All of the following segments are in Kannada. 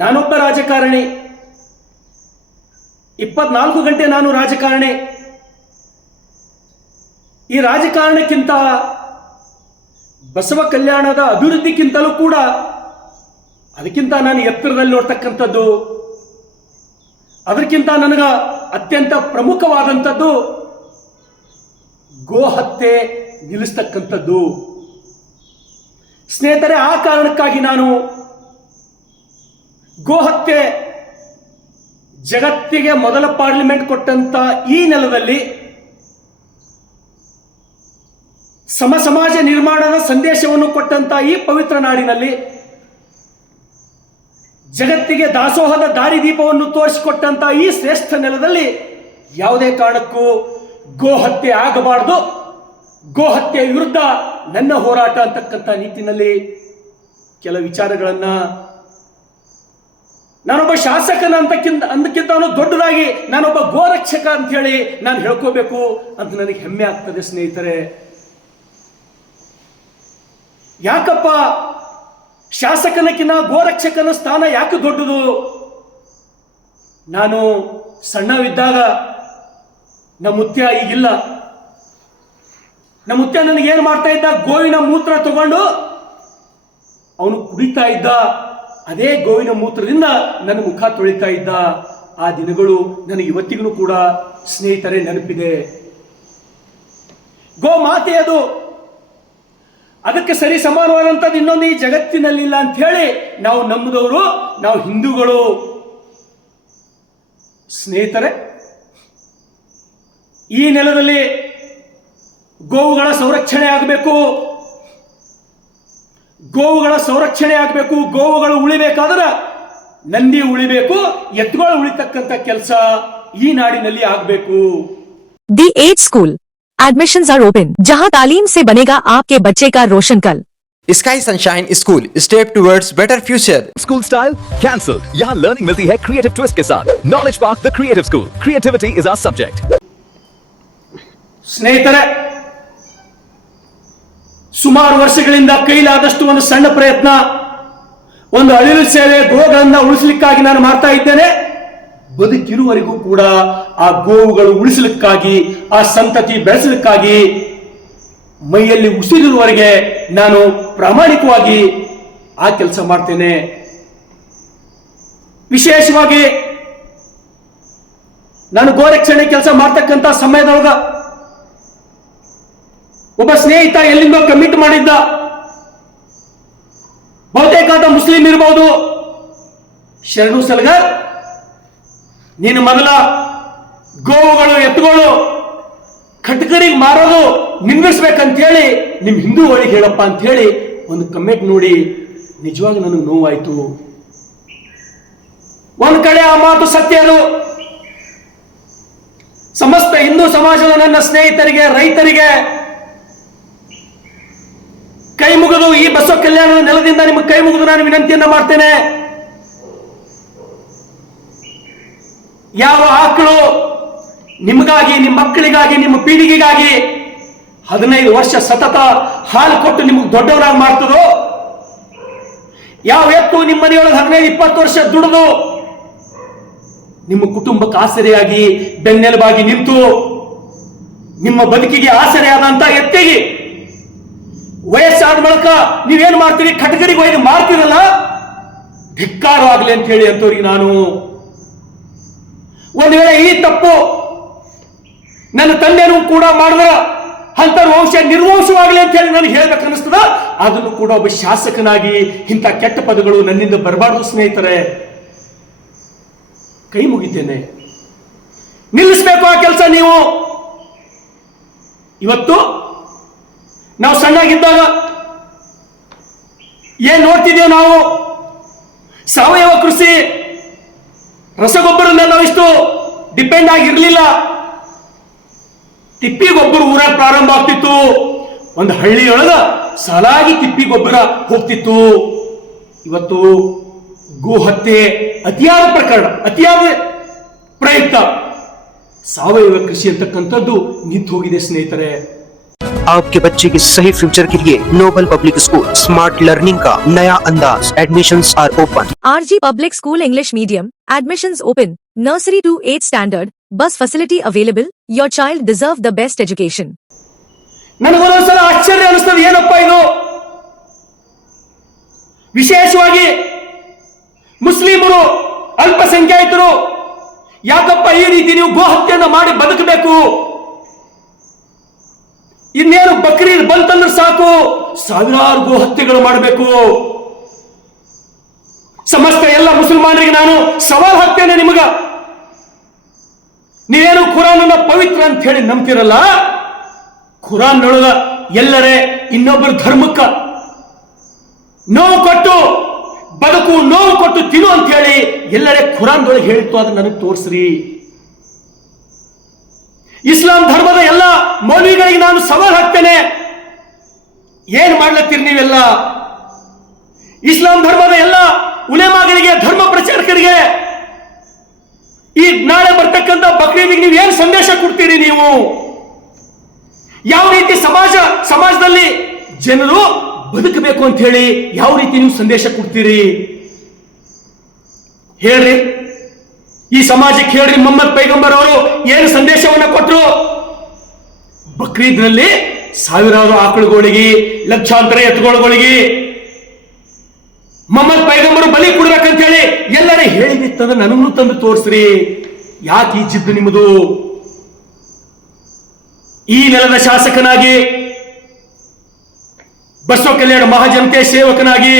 ನಾನೊಬ್ಬ ರಾಜಕಾರಣಿ, 24 ಗಂಟೆ ನಾನು ರಾಜಕಾರಣಿ. ಈ ರಾಜಕಾರಣಕ್ಕಿಂತ ಬಸವ ಕಲ್ಯಾಣದ ಅಭಿವೃದ್ಧಿಗಿಂತಲೂ ಕೂಡ ಅದಕ್ಕಿಂತ ನಾನು ಎತ್ತರದಲ್ಲಿ ನೋಡ್ತಕ್ಕಂಥದ್ದು, ಅದಕ್ಕಿಂತ ನನಗೆ ಅತ್ಯಂತ ಪ್ರಮುಖವಾದಂಥದ್ದು ಗೋ ಹತ್ಯೆ ನಿಲ್ಲಿಸ್ತಕ್ಕಂಥದ್ದು. ಸ್ನೇಹಿತರೆ, ಆ ಕಾರಣಕ್ಕಾಗಿ ನಾನು ಗೋ ಹತ್ಯೆ ಜಗತ್ತಿಗೆ ಮೊದಲ ಪಾರ್ಲಿಮೆಂಟ್ ಕೊಟ್ಟಂತ ಈ ನೆಲದಲ್ಲಿ ಸಮಾಜ ನಿರ್ಮಾಣದ ಸಂದೇಶವನ್ನು ಕೊಟ್ಟಂತ ಈ ಪವಿತ್ರ ನಾಡಿನಲ್ಲಿ ಜಗತ್ತಿಗೆ ದಾಸೋಹದ ದಾರಿದೀಪವನ್ನು ತೋರಿಸಿಕೊಟ್ಟಂತ ಈ ಶ್ರೇಷ್ಠ ನೆಲದಲ್ಲಿ ಯಾವುದೇ ಕಾರಣಕ್ಕೂ ಗೋ ಹತ್ಯೆ ಆಗಬಾರದು. ಗೋ ಹತ್ಯೆ ವಿರುದ್ಧ ನನ್ನ ಹೋರಾಟ ಅಂತಕ್ಕಂಥ ನಿಟ್ಟಿನಲ್ಲಿ ಕೆಲ ವಿಚಾರಗಳನ್ನ ನಾನೊಬ್ಬ ಶಾಸಕನ ಅಂದಕ್ಕಿಂತ ದೊಡ್ಡದಾಗಿ ನಾನೊಬ್ಬ ಗೋರಕ್ಷಕ ಅಂತ ಹೇಳಿ ನಾನು ಹೇಳ್ಕೋಬೇಕು ಅಂತ ನನಗೆ ಹೆಮ್ಮೆ ಆಗ್ತದೆ. ಸ್ನೇಹಿತರೆ, ಯಾಕಪ್ಪ ಶಾಸಕನಕ್ಕಿಂತ ಗೋರಕ್ಷಕನ ಸ್ಥಾನ ಯಾಕೆ ದೊಡ್ಡದು? ನಾನು ಸಣ್ಣವಿದ್ದಾಗ ನಮ್ಮ ಮುತ್ಯ ಈಗಿಲ್ಲ. ನಮ್ಮ ಮುತ್ಯ ನನಗೇನು ಮಾಡ್ತಾ ಇದ್ದ? ಗೋವಿನ ಮೂತ್ರ ತಗೊಂಡು ಅವನು ಕುಡಿತಾ ಇದ್ದ. ಅದೇ ಗೋವಿನ ಮೂತ್ರದಿಂದ ನನ್ನ ಮುಖ ತೊಳಿತಾ ಇದ್ದ. ಆ ದಿನಗಳು ನನಗೆ ಇವತ್ತಿಗೂ ಕೂಡ ಸ್ನೇಹಿತರೆ ನೆನಪಿದೆ. ಗೋ ಮಾತೆ ಅದು, ಅದಕ್ಕೆ ಸರಿ ಸಮಾನವಾದಂಥದ್ದು ಇನ್ನೊಂದು ಈ ಜಗತ್ತಿನಲ್ಲಿಲ್ಲ ಅಂತ ಹೇಳಿ ನಾವು ನಂಬಿದವರು, ನಾವು ಹಿಂದೂಗಳು. ಸ್ನೇಹಿತರೆ, ಈ ನೆಲದಲ್ಲಿ ಗೋವುಗಳ ಸಂರಕ್ಷಣೆ ಆಗಬೇಕು, ಗೋವುಗಳ ಸಂರಕ್ಷಣೆ ಆಗಬೇಕು. ಗೋವುಗಳು ಉಳಿಬೇಕಾದ್ರೆ ನಂದಿ ಉಳಿಬೇಕು, ಎತ್ತುಗಳು ಉಳಿತಕ್ಕಂಥ ಕೆಲಸ ಈ ನಾಡಿನಲ್ಲಿ ಆಗಬೇಕು. The age school admissions are open, जहां तालीम से बनेगा आपके बच्चे का रोशन कल. Sky Sunshine School, step towards better future. School style cancelled. यहाँ learning मिलती है creative twist के साथ. Knowledge Park, the creative school. Creativity is our subject. ಸ್ನೇಹಿತರೆ, ಸುಮಾರು ವರ್ಷಗಳಿಂದ ಕೈಲಾದಷ್ಟು ಒಂದು ಸಣ್ಣ ಪ್ರಯತ್ನ, ಒಂದು ಅಳಿಲು ಸೇವೆ ಗೋಗಳನ್ನ ಉಳಿಸಲಿಕ್ಕಾಗಿ ನಾನು ಮಾಡ್ತಾ ಇದ್ದೇನೆ. ಬದುಕಿರುವವರೆಗೂ ಕೂಡ ಆ ಗೋವುಗಳು ಉಳಿಸಲಿಕ್ಕಾಗಿ, ಆ ಸಂತತಿ ಬೆಳೆಸಲಿಕ್ಕಾಗಿ, ಮೈಯಲ್ಲಿ ಉಸಿರಿರುವವರೆಗೆ ನಾನು ಪ್ರಾಮಾಣಿಕವಾಗಿ ಆ ಕೆಲಸ ಮಾಡ್ತೇನೆ. ವಿಶೇಷವಾಗಿ ನಾನು ಗೋರಕ್ಷಣೆ ಕೆಲಸ ಮಾಡ್ತಕ್ಕಂಥ ಸಮಯದೊಳಗ ಒಬ್ಬ ಸ್ನೇಹಿತ ಎಲ್ಲಿಂದೋ ಕಮಿಟ್ ಮಾಡಿದ್ದ. ಬಹುತೇಕ ಮುಸ್ಲಿಂ ಇರಬಹುದು. ಶರಣು ಸಲಗರ್, ನೀನು ಮೊದಲ ಗೋವುಗಳು ಎತ್ತುಗಳು ಖಟ್ಕರಿಗೆ ಮಾರೋದು ನಿಲ್ಲಿಸ್ಬೇಕಂತ ಹೇಳಿ ನಿಮ್ ಹಿಂದೂ ಒಳಗೆ ಹೇಳಪ್ಪ ಅಂತ ಹೇಳಿ ಒಂದು ಕಮೆಂಟ್ ನೋಡಿ ನಿಜವಾಗಿ ನನಗೆ ನೋವಾಯ್ತು. ಒಂದ್ ಕಡೆ ಆ ಮಾತು ಸತ್ಯ. ಅದು ಸಮಸ್ತ ಹಿಂದೂ ಸಮಾಜದ ನನ್ನ ಸ್ನೇಹಿತರಿಗೆ, ರೈತರಿಗೆ ಕೈ ಮುಗಿದು, ಈ ಬಸವ ಕಲ್ಯಾಣದ ನೆಲದಿಂದ ನಿಮಗೆ ಕೈ ಮುಗಿದು ನಾನು ವಿನಂತಿಯನ್ನ ಮಾಡ್ತೇನೆ. ಯಾವ ಆಕಳು ನಿಮಗಾಗಿ, ನಿಮ್ಮ ಮಕ್ಕಳಿಗಾಗಿ, ನಿಮ್ಮ ಪೀಳಿಗೆಗಾಗಿ 15 ವರ್ಷ ಸತತ ಹಾಲು ಕೊಟ್ಟು ನಿಮಗೆ ದೊಡ್ಡವರಾಗಿ ಮಾಡ್ತದೋ, ಯಾವ ಎತ್ತು ನಿಮ್ಮ ಮನೆಯೊಳಗೆ 15-20 ವರ್ಷ ದುಡಿದು ನಿಮ್ಮ ಕುಟುಂಬಕ್ಕೆ ಆಸರೆಯಾಗಿ ಬೆನ್ನೆಲುಬಾಗಿ ನಿಂತು ನಿಮ್ಮ ಬದುಕಿಗೆ ಆಸರೆಯಾದಂತ ಎತ್ತಿಗೆ ವಯಸ್ಸಾದ ಬಳಿಕ ನೀವೇನ್ ಮಾಡ್ತೀರಿ? ಖಟ್ಗರಿಗೆ ಒಯ್ದು ಮಾಡ್ತೀರಲ್ಲ, ಧಿಕ್ಕಾರವಾಗ್ಲಿ ಅಂತ ಹೇಳಿ ಅಂತವ್ರಿಗೆ ನಾನು, ಒಂದು ವೇಳೆ ಈ ತಪ್ಪು ನನ್ನ ತಂದೆನೂ ಕೂಡ ಮಾಡಿದ್ರ ಅಂತರ್ ವಂಶ ನಿರ್ವಂಶವಾಗಲಿ ಅಂತ ಹೇಳಿ ನನಗೆ ಹೇಳ್ಬೇಕು ಅನಿಸ್ತದ. ಅದನ್ನು ಕೂಡ ಒಬ್ಬ ಶಾಸಕನಾಗಿ ಇಂಥ ಕೆಟ್ಟ ಪದಗಳು ನನ್ನಿಂದ ಬರಬಾರ್ದು. ಸ್ನೇಹಿತರೆ, ಕೈ ಮುಗಿತೇನೆ, ನಿಲ್ಲಿಸಬೇಕು ಆ ಕೆಲಸ. ನೀವು ಇವತ್ತು ನಾವು ಸಣ್ಣಾಗಿದ್ದಾಗ ಏನ್ ನೋಡ್ತಿದ್ದೇವೆ? ನಾವು ಸಾವಯವ ಕೃಷಿ, ರಸಗೊಬ್ಬರನ್ನ ನಾವು ಇಷ್ಟು ಡಿಪೆಂಡ್ ಆಗಿರ್ಲಿಲ್ಲ. ತಿಪ್ಪಿ ಗೊಬ್ಬರ ಊರಾಗ ಪ್ರಾರಂಭ ಆಗ್ತಿತ್ತು. ಒಂದು ಹಳ್ಳಿಯೊಳಗ ಸಾಲಾಗಿ ತಿಪ್ಪಿ ಗೊಬ್ಬರ ಹೋಗ್ತಿತ್ತು. ಇವತ್ತು ಗೋ ಹತ್ಯೆ ಅತಿಯಾದ ಪ್ರಕರಣ, ಅತಿಯಾದ ಪ್ರಯುಕ್ತ ಸಾವಯವ ಕೃಷಿ ಅಂತಕ್ಕಂಥದ್ದು ನಿಂತು ಹೋಗಿದೆ. ಸ್ನೇಹಿತರೆ, आपके बच्चे के सही फ्यूचर के लिए Noble public school smart learning का नया अंदाज। Admissions are open. RG Public School English Medium. Admissions open. Nursery to 8th standard. Bus facility available. Your child deserve the best education. ನನಗೊಂದೊಂದ್ಸಲ ಆಶ್ಚರ್ಯ ಅನಿಸ್ತದೆ, ಏನಪ್ಪ ಇದು? ವಿಶೇಷವಾಗಿ ಮುಸ್ಲಿಮರು, ಅಲ್ಪಸಂಖ್ಯಾತರು ಯಾಕಪ್ಪ ಈ ರೀತಿ ನೀವು ಗೋಹತ್ಯೆಯನ್ನು ಮಾಡಿ ಬದುಕಬೇಕು? ಇನ್ನೇನು ಬಕ್ರೀದ್ ಬಂತಂದ್ರೆ ಸಾಕು ಸಾವಿರಾರು ಗೋಹತ್ಯೆಗಳು ಮಾಡಬೇಕು. ಸಮಸ್ತ ಎಲ್ಲ ಮುಸಲ್ಮಾನರಿಗೆ ನಾನು ಸವಾಲ್ ಹಾಕ್ತೇನೆ, ನಿಮಗ ನೀವೇನು ಕುರಾನ್ ಪವಿತ್ರ ಅಂತ ಹೇಳಿ ನಂಬ್ತಿರಲ್ಲ, ಕುರಾನ್ ಒಳಗ ಎಲ್ಲರೇ ಇನ್ನೊಬ್ಬರ ಧರ್ಮಕ್ಕ ನೋವು ಕೊಟ್ಟು ಬದುಕು, ನೋವು ಕೊಟ್ಟು ತಿನ್ನು ಅಂತ ಹೇಳಿ ಎಲ್ಲರೇ ಕುರಾನ್ದೊಳಗೆ ಹೇಳಿತ್ತು, ಅದನ್ನ ನನಗೆ ತೋರಿಸ್ರಿ. ಇಸ್ಲಾಂ ಧರ್ಮದ ಎಲ್ಲ ಮೌಲ್ಯಗಳಿಗೆ ನಾನು ಸವಾಲ್ ಹಾಕ್ತೇನೆ, ಏನ್ ಮಾಡ್ಲತ್ತೀರಿ ನೀವೆಲ್ಲ? ಇಸ್ಲಾಂ ಧರ್ಮದ ಎಲ್ಲ ಉಲೇಮಾಗಳಿಗೆ, ಧರ್ಮ ಪ್ರಚಾರಕರಿಗೆ ಈ ನಾಳೆ ಬರ್ತಕ್ಕಂಥ ಬಕ್ರೀದಿಗೆ ನೀವು ಏನು ಸಂದೇಶ ಕೊಡ್ತೀರಿ? ನೀವು ಯಾವ ರೀತಿ ಸಮಾಜದಲ್ಲಿ ಜನರು ಬದುಕಬೇಕು ಅಂತ ಹೇಳಿ ಯಾವ ರೀತಿ ನೀವು ಸಂದೇಶ ಕೊಡ್ತೀರಿ? ಹೇಳ್ರಿ, ಈ ಸಮಾಜಕ್ಕೆ ಹೇಳ್ರಿ. ಮೊಹಮ್ಮದ್ ಪೈಗಂಬರ್ ಅವರು ಏನು ಸಂದೇಶವನ್ನ ಕೊಟ್ಟರು? ಬಕ್ರೀದ್ನಲ್ಲಿ ಸಾವಿರಾರು ಆಕಳುಗಳಿಗೆ, ಲಕ್ಷಾಂತರ ಎತ್ತುಗಳಿಗೆ ಮೊಹಮ್ಮದ್ ಪೈಗಂಬರು ಬಲಿ ಕೊಡ್ಬೇಕಂತ ಹೇಳಿ ಎಲ್ಲರೇ ಹೇಳಿದಿತ್ತಂದ್ರೆ ನನಗೂ ತಂದು ತೋರಿಸ್ರಿ. ಯಾಕೆ ಈ ಜಿದ್ದು ನಿಮ್ಮದು? ಈ ನೆಲದ ಶಾಸಕನಾಗಿ, ಬಸವ ಕಲ್ಯಾಣ ಮಹಾಜನತೆ ಸೇವಕನಾಗಿ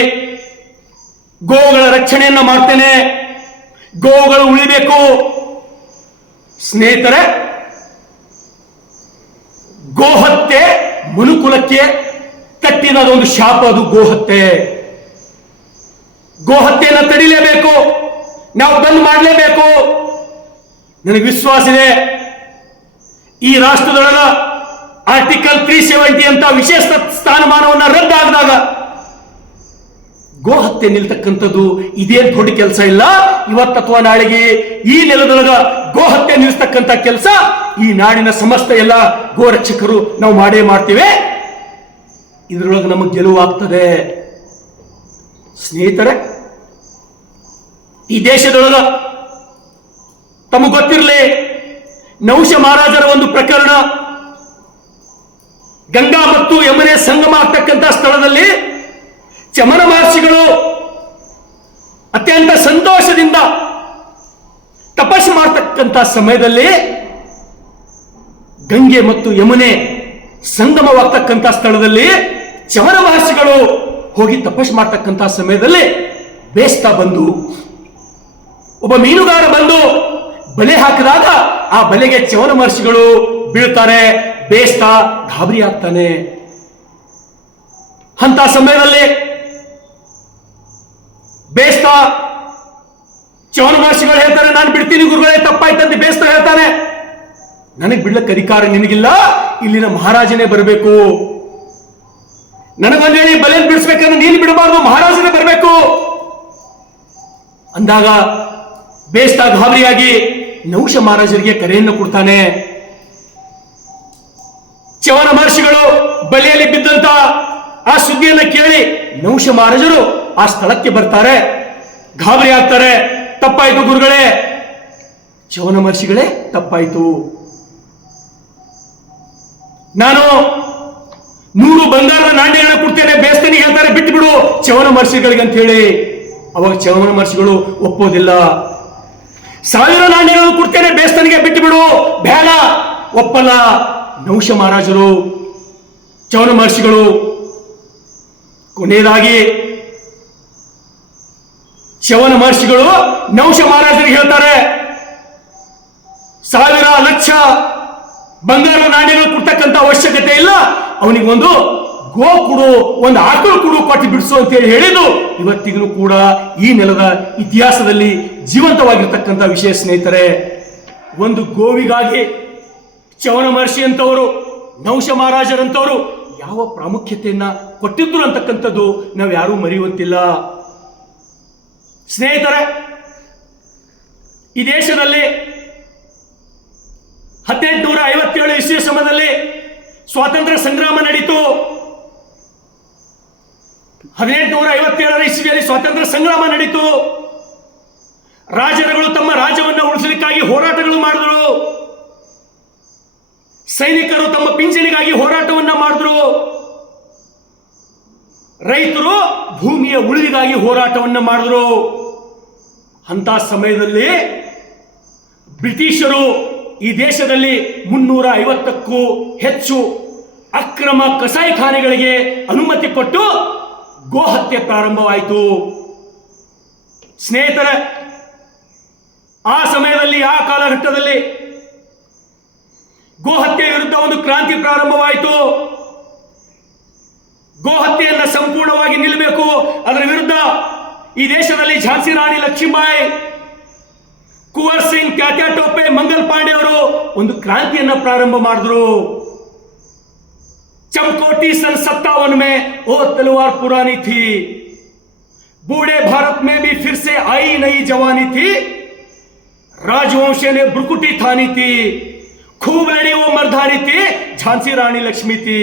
ಗೋವುಗಳ ರಕ್ಷಣೆಯನ್ನ ಮಾಡ್ತೇನೆ. ಗೋವುಗಳು ಉಳಿಬೇಕು. ಸ್ನೇಹಿತರೆ, ಗೋಹತ್ಯೆ ಮನುಕುಲಕ್ಕೆ ತಟ್ಟಿದ ಒಂದು ಶಾಪ, ಅದು ಗೋಹತ್ಯೆ. ಗೋಹತ್ಯೆಯನ್ನು ತಡಿಲೇಬೇಕು, ನಾವು ಬಂದ್ ಮಾಡಲೇಬೇಕು. ನನಗೆ ವಿಶ್ವಾಸ ಇದೆ, ಈ ರಾಷ್ಟ್ರದೊಳಗ ಆರ್ಟಿಕಲ್ 370 ಅಂತ ವಿಶೇಷ ಸ್ಥಾನಮಾನವನ್ನ ರದ್ದಾಗದಾಗ ಗೋಹತ್ಯೆ ನಿಲ್ತಕ್ಕಂಥದ್ದು ಇದೇನು ದೊಡ್ಡ ಕೆಲಸ ಇಲ್ಲ. ಇವತ್ತು ಅಥವಾ ನಾಳೆಗೆ ಈ ನೆಲದೊಳಗ ಗೋಹತ್ಯೆ ನಿಲ್ಲಿಸ್ತಕ್ಕಂಥ ಕೆಲಸ ಈ ನಾಡಿನ ಸಮಸ್ತ ಎಲ್ಲ ಗೋರಕ್ಷಕರು ನಾವು ಮಾಡೇ ಮಾಡ್ತೇವೆ. ಇದರೊಳಗೆ ನಮಗೆ ಗೆಲುವಾಗ್ತದೆ. ಸ್ನೇಹಿತರೆ, ಈ ದೇಶದೊಳಗ ತಮಗೆ ಗೊತ್ತಿರಲಿ, ನಹುಷ ಮಹಾರಾಜರ ಒಂದು ಪ್ರಕರಣ, ಗಂಗಾ ಮತ್ತು ಯಮುನೆ ಸಂಗಮ ಆಗ್ತಕ್ಕಂಥ ಸ್ಥಳದಲ್ಲಿ ಚಮನ ಮಹರ್ಷಿಗಳು ಅತ್ಯಂತ ಸಂತೋಷದಿಂದ ತಪಸ್ಸು ಮಾಡತಕ್ಕಂಥ ಸಮಯದಲ್ಲಿ ಗಂಗೆ ಮತ್ತು ಯಮುನೆ ಸಂಗಮವಾಗ್ತಕ್ಕಂಥ ಸ್ಥಳದಲ್ಲಿ ಚಮನ ಮಹರ್ಷಿಗಳು ಹೋಗಿ ತಪಸ್ಸು ಮಾಡ್ತಕ್ಕಂಥ ಸಮಯದಲ್ಲಿ ಬೇಸ್ತಾ ಬಂದು, ಒಬ್ಬ ಮೀನುಗಾರ ಬಂದು ಬಲೆ ಹಾಕಿದಾಗ ಆ ಬಲೆಗೆ ಚವನ ಮಹರ್ಷಿಗಳು ಬೀಳ್ತಾರೆ. ಬೇಸ್ತಾ ಗಾಬರಿ ಆಗ್ತಾನೆ. ಅಂತ ಸಮಯದಲ್ಲಿ ಬೇಸ್ತಾ ಚವನ ಮಹರ್ಷಿಗಳು ಹೇಳ್ತಾರೆ, ನಾನು ಬಿಡ್ತೀನಿ ಗುರುಗಳೇ, ತಪ್ಪಾಯ್ತಂತೆ. ಬೇಸ್ತಾ ಹೇಳ್ತಾನೆ, ನನಗ್ ಬಿಡ್ಲಕ್ಕೆ ಅಧಿಕಾರ ನಿನಗಿಲ್ಲ, ಇಲ್ಲಿನ ಮಹಾರಾಜನೇ ಬರಬೇಕು. ನನಗೊಂದ್ ಹೇಳಿ ಬಲೆ ಬಿಡಿಸ್ಬೇಕಂದ್ರೆ ನೀನು ಬಿಡಬಾರ್ದು, ಮಹಾರಾಜನೇ ಬರಬೇಕು ಅಂದಾಗ ಬೇಸ್ತಾ ಗಾಬರಿಯಾಗಿ ನಹುಷ ಮಹಾರಾಜರಿಗೆ ಕರೆಯನ್ನು ಕೊಡ್ತಾನೆ. ಚವನ ಮಹರ್ಷಿಗಳು ಬಲಿಯಲ್ಲಿ ಬಿದ್ದಂತ ಆ ಸುದ್ದಿಯನ್ನು ಕೇಳಿ ನಹುಷ ಮಹಾರಾಜರು ಆ ಸ್ಥಳಕ್ಕೆ ಬರ್ತಾರೆ. ಗಾಬರಿ ಆಗ್ತಾರೆ. ತಪ್ಪಾಯ್ತು ಗುರುಗಳೇ. ಚವನ ಮಹರ್ಷಿಗಳೇ, ತಪ್ಪಾಯ್ತು, ನಾನು 100 ಬಂಗಾರದ ನಾಣ್ಯಗಳನ್ನ ಕೊಡ್ತೇನೆ, ಬೇಸ್ತನಿಗೆ ಹೇಳ್ತಾರೆ ಬಿಟ್ಟು ಬಿಡು ಚವನ ಮಹರ್ಷಿಗಳಿಗೆ ಅಂತ ಹೇಳಿ. ಅವಾಗ ಚವನ ಮಹರ್ಷಿಗಳು ಒಪ್ಪೋದಿಲ್ಲ. 1000 ನಾಣ್ಯಗಳನ್ನು ಕೊಡ್ತೇನೆ, ಬೇಸ್ತನಿಗೆ ಬಿಟ್ಟು ಬಿಡು, ಬೇಡ, ಒಪ್ಪಲ್ಲ. ನಹುಷ ಮಹಾರಾಜರು, ಚವನ ಮಹರ್ಷಿಗಳು ಕೊನೆಯದಾಗಿ ಚವನ ಮಹರ್ಷಿಗಳು ನಹುಷ ಮಹಾರಾಜರಿಗೆ ಹೇಳ್ತಾರೆ, 1000 ಲಕ್ಷ ಬಂಗಾರದ ನಾಣ್ಯಗಳು ಕೊಡ್ತಕ್ಕಂಥ ಅವಶ್ಯಕತೆ ಇಲ್ಲ, ಅವನಿಗೊಂದು ಗೋ ಕೊಡು, ಒಂದು ಆಕಳು ಕೊಡು, ಕೊಟ್ಟು ಬಿಡಿಸು ಅಂತ ಹೇಳಿದ್ದು ಇವತ್ತಿಗೂ ಕೂಡ ಈ ನೆಲದ ಇತಿಹಾಸದಲ್ಲಿ ಜೀವಂತವಾಗಿರ್ತಕ್ಕಂಥ ವಿಷಯ. ಸ್ನೇಹಿತರೆ, ಒಂದು ಗೋವಿಗಾಗಿ ಚವನ ಮಹರ್ಷಿ ಅಂತವರು, ನಹುಷ ಮಹಾರಾಜರಂತವರು ಯಾವ ಪ್ರಾಮುಖ್ಯತೆಯನ್ನ ಕೊಟ್ಟಿದ್ರು ಅಂತಕ್ಕಂಥದ್ದು ನಾವು ಯಾರೂ ಮರೆಯುವಂತಿಲ್ಲ. ಸ್ನೇಹಿತರೆ, ಈ ದೇಶದಲ್ಲಿ 1857 ಇಸ್ವಿ ಸಮಯದಲ್ಲಿ ಸ್ವಾತಂತ್ರ್ಯ ಸಂಗ್ರಾಮ ನಡೀತು. 1857 ಇಸ್ವಿಯಲ್ಲಿ ಸ್ವಾತಂತ್ರ್ಯ ಸಂಗ್ರಾಮ ನಡೀತು. ರಾಜರುಗಳು ತಮ್ಮ ರಾಜ್ಯವನ್ನು ಉಳಿಸಲಿಕ್ಕಾಗಿ ಹೋರಾಟಗಳು ಮಾಡಿದ್ರು. ಸೈನಿಕರು ತಮ್ಮ ಪಿಂಚಣಿಗಾಗಿ ಹೋರಾಟವನ್ನ ಮಾಡಿದ್ರು. ರೈತರು ಭೂಮಿಯ ಉಳಿವಿಗಾಗಿ ಹೋರಾಟವನ್ನ ಮಾಡಿದ್ರು. ಅಂತ ಸಮಯದಲ್ಲಿ ಬ್ರಿಟಿಷರು ಈ ದೇಶದಲ್ಲಿ 350ಕ್ಕೂ ಹೆಚ್ಚು ಅಕ್ರಮ ಕಸಾಯಿಖಾನೆಗಳಿಗೆ ಅನುಮತಿ ಕೊಟ್ಟು ಗೋಹತ್ಯೆ ಪ್ರಾರಂಭವಾಯಿತು. ಸ್ನೇಹಿತರೆ, ಆ ಸಮಯದಲ್ಲಿ ಆ ಕಾಲಘಟ್ಟದಲ್ಲಿ ಗೋಹತ್ಯೆ ವಿರುದ್ಧ ಒಂದು ಕ್ರಾಂತಿ ಪ್ರಾರಂಭವಾಯಿತು. ಗೋಹತ್ಯೆಯನ್ನ ಸಂಪೂರ್ಣವಾಗಿ ನಿಲ್ಲಬೇಕು, ಅದರ ವಿರುದ್ಧ ಈ ದೇಶದಲ್ಲಿ ಝಾನ್ಸಿ ರಾಣಿ ಲಕ್ಷ್ಮೀಬಾಯಿ, ಕುವರ್ ಸಿಂಗ್, ಟ್ಯಾಟ್ಯಾ ಟೋಪೆ, ಮಂಗಲ್ ಪಾಂಡೆ ಅವರು ಒಂದು ಕ್ರಾಂತಿಯನ್ನ ಪ್ರಾರಂಭ ಮಾಡಿದ್ರು. चमकोटी सन 57 में ओ तलवार पुरानी थी, बूढ़े भारत में भी फिर से आई नई जवानी थी, राजवंश ने ब्रुकुटी थानी थी, खूब लड़ी वो मर्दानी थी, झांसी रानी लक्ष्मी थी.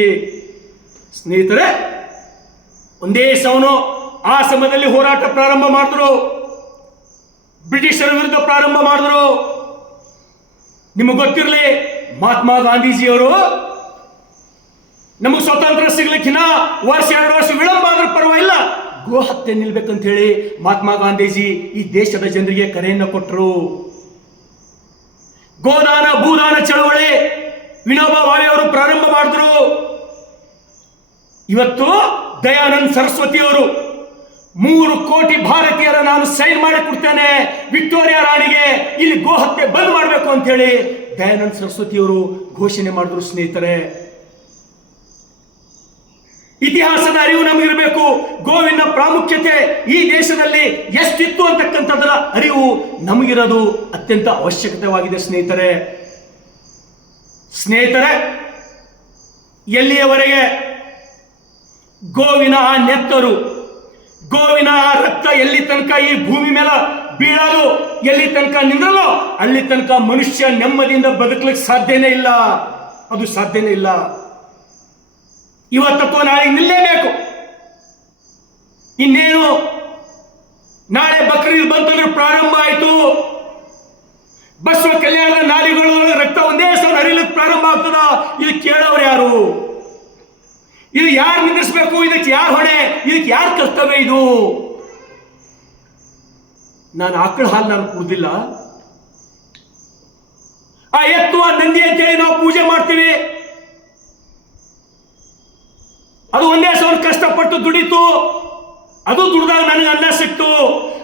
ಸ್ನೇಹಿತರೆ, ಒಂದೇ ಸವನು ಆ ಸಮಯದಲ್ಲಿ ಹೋರಾಟ ಪ್ರಾರಂಭ ಮಾಡಿದ್ರು. ಬ್ರಿಟಿಷರ ವಿರುದ್ಧ ಪ್ರಾರಂಭ ಮಾಡಿದ್ರು. ನಿಮಗೆ ಗೊತ್ತಿರಲಿ, ಮಹಾತ್ಮ ಗಾಂಧೀಜಿಯವರು ನಮಗೆ ಸ್ವಾತಂತ್ರ್ಯ ಸಿಗ್ಲಿಕ್ಕಿನ ವರ್ಷ 2 ವರ್ಷ ವಿಳಂಬ ಆದ್ರೂ ಪರವಾಗಿಲ್ಲ, ಗೋಹತ್ಯೆ ನಿಲ್ಬೇಕಂತ ಹೇಳಿ ಮಹಾತ್ಮ ಗಾಂಧೀಜಿ ಈ ದೇಶದ ಜನರಿಗೆ ಕರೆಯನ್ನು ಕೊಟ್ಟರು. ಗೋದಾನ ಭೂದಾನ ಚಳವಳಿ ವಿನೋಬಾ ಭಾವೆ ಅವರು ಪ್ರಾರಂಭ ಮಾಡಿದ್ರು. ಇವತ್ತು ದಯಾನಂದ್ ಸರಸ್ವತಿ ಅವರು 3 ಕೋಟಿ ಭಾರತೀಯರ ನಾನು ಸೈನ್ ಮಾಡಿ ಕೊಡ್ತೇನೆ ವಿಕ್ಟೋರಿಯಾ ರಾಣಿಗೆ, ಇಲ್ಲಿ ಗೋಹತ್ಯೆ ಬಂದ್ ಮಾಡಬೇಕು ಅಂತ ಹೇಳಿ ದಯಾನಂದ್ ಸರಸ್ವತಿ ಅವರು ಘೋಷಣೆ ಮಾಡಿದ್ರು. ಸ್ನೇಹಿತರೆ, ಇತಿಹಾಸದ ಅರಿವು ನಮಗಿರಬೇಕು. ಗೋವಿನ ಪ್ರಾಮುಖ್ಯತೆ ಈ ದೇಶದಲ್ಲಿ ಎಷ್ಟಿತ್ತು ಅಂತಕ್ಕಂಥದ್ರ ಅರಿವು ನಮಗಿರೋದು ಅತ್ಯಂತ ಅವಶ್ಯಕತೆವಾಗಿದೆ. ಸ್ನೇಹಿತರೆ, ಎಲ್ಲಿಯವರೆಗೆ ಗೋವಿನ ಆ ನೆತ್ತರು, ಗೋವಿನ ಆ ರಕ್ತ ಎಲ್ಲಿ ತನಕ ಈ ಭೂಮಿ ಮೇಲೆ ಬೀಳಲು, ಎಲ್ಲಿ ತನಕ ನಿಂದಲೋ ಅಲ್ಲಿ ತನಕ ಮನುಷ್ಯ ನೆಮ್ಮದಿಯಿಂದ ಬದುಕಲಿಕ್ಕೆ ಸಾಧ್ಯನೇ ಇಲ್ಲ. ಅದು ಸಾಧ್ಯನೇ ಇಲ್ಲ. ಇವತ್ತಕ್ಕೋ ನಾಳೆ ನಿಲ್ಲೇಬೇಕು. ಇನ್ನೇನು ನಾಳೆ ಬಕ್ರೀದ್ ಬಂತಂದ್ರೆ ಪ್ರಾರಂಭ ಆಯಿತು. ಬಸವ ಕಲ್ಯಾಣದ ನಾಲಿಗಳು ರಕ್ತ ಒಂದೇ ಸಲ ಹರಿಲಿಕ್ಕೆ ಪ್ರಾರಂಭ ಆಗ್ತದ. ಇದು ಕೇಳೋರು ಯಾರು? ಇದು ಯಾರು ನಿಂದಿಸ್ಬೇಕು? ಇದಕ್ಕೆ ಯಾರು ಹೊಣೆ? ಇದಕ್ಕೆ ಯಾರು ಕರ್ತವ್ಯ? ಇದು ನಾನು ಆಕಳ ಹಾಲು ನಾನು ಕುಡ್ದಿಲ್ಲ, ಆ ಎತ್ತು ಆ ನಂದಿ ಅಂತೇಳಿ ನಾವು ಪೂಜೆ ಮಾಡ್ತೀವಿ. ಅದು ಒಂದೇ ಸಲ ಕಷ್ಟಪಟ್ಟು ದುಡಿತು, ಅದು ದುಡಿದಾಗ ನನಗೆ ಅನ್ನ ಸಿಕ್ತು.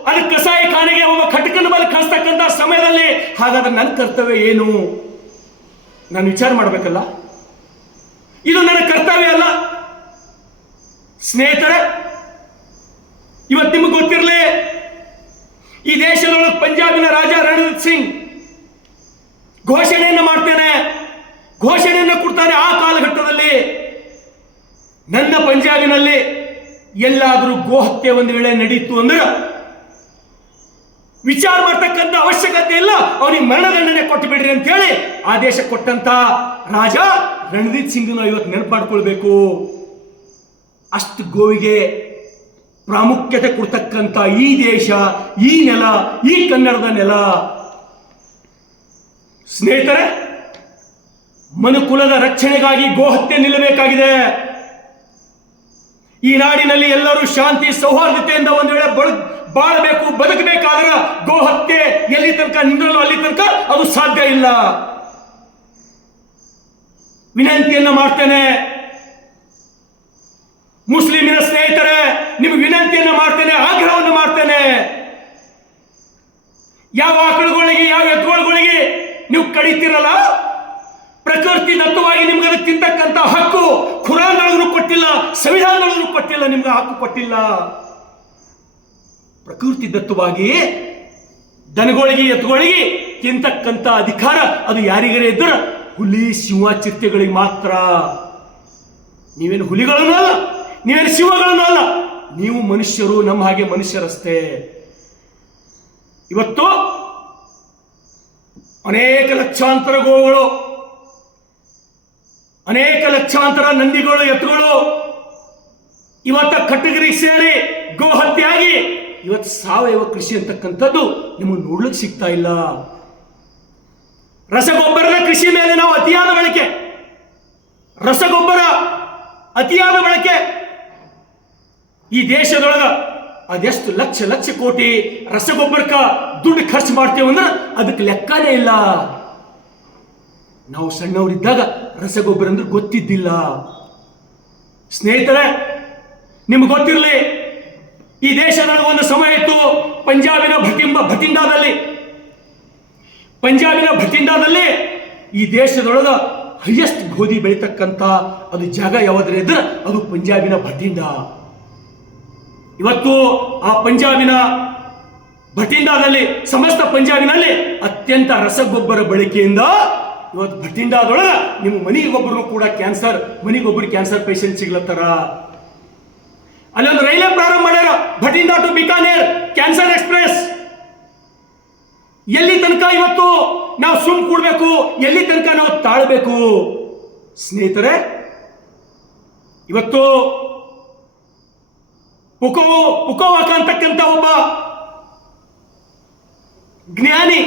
ಅದು ಕಸಾಯಿ ಖಾನೆಗೆ ಒಬ್ಬ ಖಟಕನ ಮೇಲೆ ಕಳಿಸ್ತಕ್ಕಂಥ ಸಮಯದಲ್ಲಿ ಹಾಗಾದ್ರೆ ನನ್ನ ಕರ್ತವ್ಯ ಏನು? ನಾನು ವಿಚಾರ ಮಾಡಬೇಕಲ್ಲ. ಇದು ನನ್ನ ಕರ್ತವ್ಯ ಅಲ್ಲ. ಸ್ನೇಹಿತರೆ, ಇವತ್ತು ನಿಮಗೆ ಗೊತ್ತಿರಲಿ, ಈ ದೇಶದೊಳಗೆ ಪಂಜಾಬಿನ ರಾಜ ರಣದೀಪ್ ಸಿಂಗ್ ಘೋಷಣೆಯನ್ನು ಮಾಡ್ತೇನೆ, ಘೋಷಣೆಯನ್ನು ಕೊಡ್ತಾನೆ. ಆ ಕಾಲಘಟ್ಟದಲ್ಲಿ ನನ್ನ ಪಂಜಾಬಿನಲ್ಲಿ ಎಲ್ಲಾದರೂ ಗೋಹತ್ಯೆ ಒಂದು ವೇಳೆ ನಡೀತು ಅಂದ್ರೆ ವಿಚಾರ ಮಾಡ್ತಕ್ಕಂಥ ಅವಶ್ಯಕತೆ ಇಲ್ಲ, ಅವನಿಗೆ ಮರಣದಂಡನೆ ಕೊಟ್ಟು ಬಿಡ್ರಿ ಅಂತ ಹೇಳಿ ಆದೇಶ ಕೊಟ್ಟಂತ ರಾಜ ರಣದೀಪ್ ಸಿಂಗ್ನ ಇವತ್ತು ನೆನಪು ಮಾಡ್ಕೊಳ್ಬೇಕು. ಅಷ್ಟು ಗೋವಿಗೆ ಪ್ರಾಮುಖ್ಯತೆ ಕೊಡ್ತಕ್ಕಂಥ ಈ ದೇಶ, ಈ ನೆಲ, ಈ ಕನ್ನಡದ ನೆಲ. ಸ್ನೇಹಿತರೆ, ಮನುಕುಲದ ರಕ್ಷಣೆಗಾಗಿ ಗೋಹತ್ಯೆ ನಿಲ್ಲಬೇಕಾಗಿದೆ. ಈ ನಾಡಿನಲ್ಲಿ ಎಲ್ಲರೂ ಶಾಂತಿ ಸೌಹಾರ್ದತೆಯಿಂದ ಒಂದು ವೇಳೆ ಬಾಳಬೇಕು, ಬದುಕಬೇಕಾದ್ರೆ ಗೋಹತ್ಯೆ ಎಲ್ಲಿ ತನಕ ನಿಲ್ಲಲು ಅಲ್ಲಿ ತನಕ ಅದು ಸಾಧ್ಯ ಇಲ್ಲ. ವಿನಂತಿಯನ್ನು ಮಾಡ್ತೇನೆ ಮುಸ್ಲಿಮಿನ ಸ್ನೇಹಿತರೆ, ನಿಮಗೆ ವಿನಂತಿಯನ್ನು ಮಾಡ್ತೇನೆ, ಆಗ್ರಹವನ್ನು ಮಾಡ್ತೇನೆ. ಯಾವ ಆಕಳುಗಳಿಗೆ, ಯಾವ ಎತ್ತುಗಳಿಗೆ ನೀವು ಕಡಿತೀರಲ್ಲ, ಪ್ರಕೃತಿ ದತ್ತವಾಗಿ ನಿಮ್ಗೆ ಅದಕ್ಕೆ ತಿಂತಕ್ಕಂಥ ಹಕ್ಕು ಖುರಾನ್ದೊಳಗೂ ಕೊಟ್ಟಿಲ್ಲ, ಸಂವಿಧಾನದೊಳಗೂ ಕೊಟ್ಟಿಲ್ಲ, ನಿಮ್ಗೆ ಹಕ್ಕು ಕೊಟ್ಟಿಲ್ಲ. ಪ್ರಕೃತಿ ದತ್ತವಾಗಿ ದನಗಳಿಗೆ ಎತ್ತುಗಳಿಗೆ ತಿಂತಕ್ಕಂಥ ಅಧಿಕಾರ ಅದು ಯಾರಿಗರೇ ಇದ್ದರೆ ಹುಲಿ, ಸಿಂಹ, ಚಿರತೆಗಳಿಗೆ ಮಾತ್ರ. ನೀವೇನು ಹುಲಿಗಳನ್ನು ಅಲ್ಲ, ನೀವೇನು ಸಿಂಹಗಳನ್ನು ಅಲ್ಲ, ನೀವು ಮನುಷ್ಯರು, ನಮ್ಮ ಹಾಗೆ ಮನುಷ್ಯರಷ್ಟೇ. ಇವತ್ತು ಅನೇಕ ಲಕ್ಷಾಂತರ ಗೋಗಳು ಅನೇಕ ಲಕ್ಷಾಂತರ ನಂದಿಗಳು ಎತ್ತುಗಳು ಇವತ್ತ ಕಟ್ಟಗಿರಿಗೆ ಸೇರಿ ಗೋ ಹತ್ಯೆ ಆಗಿ ಇವತ್ತು ಸಾವಯವ ಕೃಷಿ ಅಂತಕ್ಕಂಥದ್ದು ನಿಮಗೆ ನೋಡ್ಲಿಕ್ಕೆ ಸಿಗ್ತಾ ಇಲ್ಲ. ರಸಗೊಬ್ಬರದ ಕೃಷಿ ಮೇಲೆ ನಾವು ಅತಿಯಾದ ಬಳಕೆ, ರಸಗೊಬ್ಬರ ಅತಿಯಾದ ಬಳಕೆ, ಈ ದೇಶದೊಳಗ ಅದೆಷ್ಟು ಲಕ್ಷ ಲಕ್ಷ ಕೋಟಿ ರಸಗೊಬ್ಬರಕ್ಕೆ ದುಡ್ಡು ಖರ್ಚು ಮಾಡ್ತೇವೆ ಅಂದ್ರೆ ಅದಕ್ಕೆ ಲೆಕ್ಕನೇ ಇಲ್ಲ. ನಾವು ಸಣ್ಣವರಿದ್ದಾಗ ರಸಗೊಬ್ಬರ ಅಂದ್ರೆ ಗೊತ್ತಿದ್ದಿಲ್ಲ. ಸ್ನೇಹಿತರೆ, ನಿಮ್ಗೆ ಗೊತ್ತಿರಲಿ, ಈ ದೇಶದೊಳಗೆ ಒಂದು ಸಮಯ ಇತ್ತು, ಪಂಜಾಬಿನ ಭಟಿಂಡಾದಲ್ಲಿ ಈ ದೇಶದೊಳಗ ಹೈಯೆಸ್ಟ್ ಗೋಧಿ ಬೆಳೀತಕ್ಕಂಥ ಅದು ಜಾಗ ಯಾವ್ದ್ರೆ ಇದ್ರೆ ಅದು ಪಂಜಾಬಿನ ಭಟಿಂಡ. ಇವತ್ತು ಆ ಪಂಜಾಬಿನ ಭಟಿಂಡಾದಲ್ಲಿ, ಸಮಸ್ತ ಪಂಜಾಬಿನಲ್ಲಿ ಅತ್ಯಂತ ರಸಗೊಬ್ಬರ ಬಳಕೆಯಿಂದ ಇವತ್ತು ಭಟಿಂಡಾದೊಳಗ ನಿಮ್ಮ ಮನೆಗೊಬ್ಬರು ಕೂಡ ಮನೆಗೊಬ್ಬರು ಕ್ಯಾನ್ಸರ್ ಪೇಷಂಟ್ ಸಿಗ್ಲತ್ತಾರ. ಅಲ್ಲೊಂದು ರೈಲೇ ಪ್ರಾರಂಭ ಮಾಡ್ಯಾರ, Bathinda to Bikaner cancer express. ಎಲ್ಲಿ ತನಕ ಇವತ್ತು ನಾವು ಸುಮ್ ಕೂಡ್ಬೇಕು, ಎಲ್ಲಿ ತನಕ ನಾವು ತಾಳ್ಬೇಕು? ಸ್ನೇಹಿತರೆ, ಇವತ್ತು ಪುಕೋವಾಕ ಅಂತಕ್ಕಂಥ ಒಬ್ಬ ಜ್ಞಾನಿ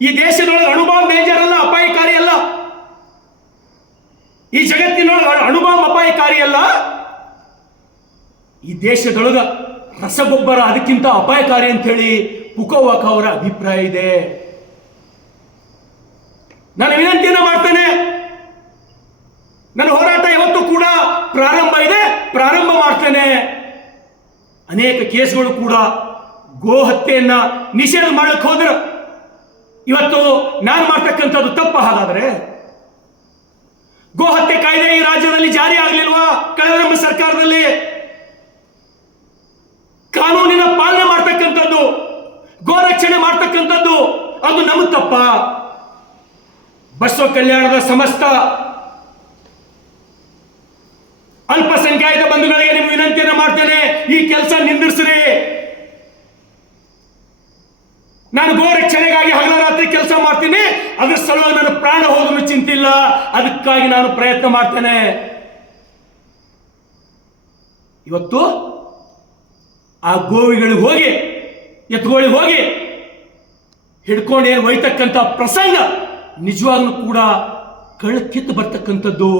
ಈ ದೇಶದೊಳಗೆ ಅಣುಬಾಂಬ್ ಡೇಂಜರ್ ಅಲ್ಲ, ಅಪಾಯಕಾರಿ ಅಲ್ಲ, ಈ ಜಗತ್ತಿನೊಳಗೆ ಅಣುಬಾಂಬ್ ಅಪಾಯಕಾರಿ ಅಲ್ಲ, ಈ ದೇಶದೊಳಗ ರಸಗೊಬ್ಬರ ಅದಕ್ಕಿಂತ ಅಪಾಯಕಾರಿ ಅಂತ ಹೇಳಿ ಪುಕೋವಾಕ ಅವರ ಅಭಿಪ್ರಾಯ ಇದೆ. ನಾನು ವಿನಂತಿಯನ್ನು ಮಾಡ್ತೇನೆ, ನನ್ನ ಹೋರಾಟ ಇವತ್ತು ಕೂಡ ಪ್ರಾರಂಭ ಮಾಡ್ತೇನೆ. ಅನೇಕ ಕೇಸ್ಗಳು ಕೂಡ ಗೋ ಹತ್ಯೆಯನ್ನ ನಿಷೇಧ ಮಾಡಕ್ಕೆ ಹೋದ್ರೆ ಇವತ್ತು ನಾನು ಮಾಡ್ತಕ್ಕಂಥದ್ದು ತಪ್ಪ. ಹಾಗಾದ್ರೆ ಗೋ ಹತ್ಯೆ ಕಾಯ್ದೆ ಈ ರಾಜ್ಯದಲ್ಲಿ ಜಾರಿ ಆಗಲಿಲ್ವಾ? ಕಳೆದ ನಮ್ಮ ಸರ್ಕಾರದಲ್ಲಿ ಕಾನೂನಿನ ಪಾಲನೆ ಮಾಡ್ತಕ್ಕಂಥದ್ದು, ಗೋ ರಕ್ಷಣೆ ಮಾಡ್ತಕ್ಕಂಥದ್ದು ಅದು ನಮ್ಮ ತಪ್ಪ. ಬಸವ ಕಲ್ಯಾಣದ ಸಮಸ್ತ ಅಲ್ಪಸಂಖ್ಯಾತ ಬಂಧುಗಳಿಗೆ ನಿಮ್ಮ ವಿನಂತಿಯನ್ನು ಮಾಡ್ತೇನೆ, ಈ ಕೆಲಸ ನಿಂದಿರ್ಸ್ರಿ. ನಾನು ಗೋ ರಕ್ಷಣೆಗಾಗಿ ಹಗಲ ರಾತ್ರಿ ಕೆಲಸ ಮಾಡ್ತೀನಿ, ಅದ್ರ ಸಲುವಾಗಿ ನನ್ನ ಪ್ರಾಣ ಹೋದರೂ ಚಿಂತಿಲ್ಲ, ಅದಕ್ಕಾಗಿ ನಾನು ಪ್ರಯತ್ನ ಮಾಡ್ತೇನೆ. ಇವತ್ತು ಆ ಗೋವಿಗಳಿಗೆ ಹೋಗಿ, ಎತ್ತುಗಳಿಗೆ ಹೋಗಿ ಹಿಡ್ಕೊಂಡು ಏನು ಒಯ್ತಕ್ಕಂಥ ಪ್ರಸಂಗ ನಿಜವಾಗ್ಲೂ ಕೂಡ ಕಳ್ಳ ಕಿತ್ತು ಬರ್ತಕ್ಕಂಥದ್ದು.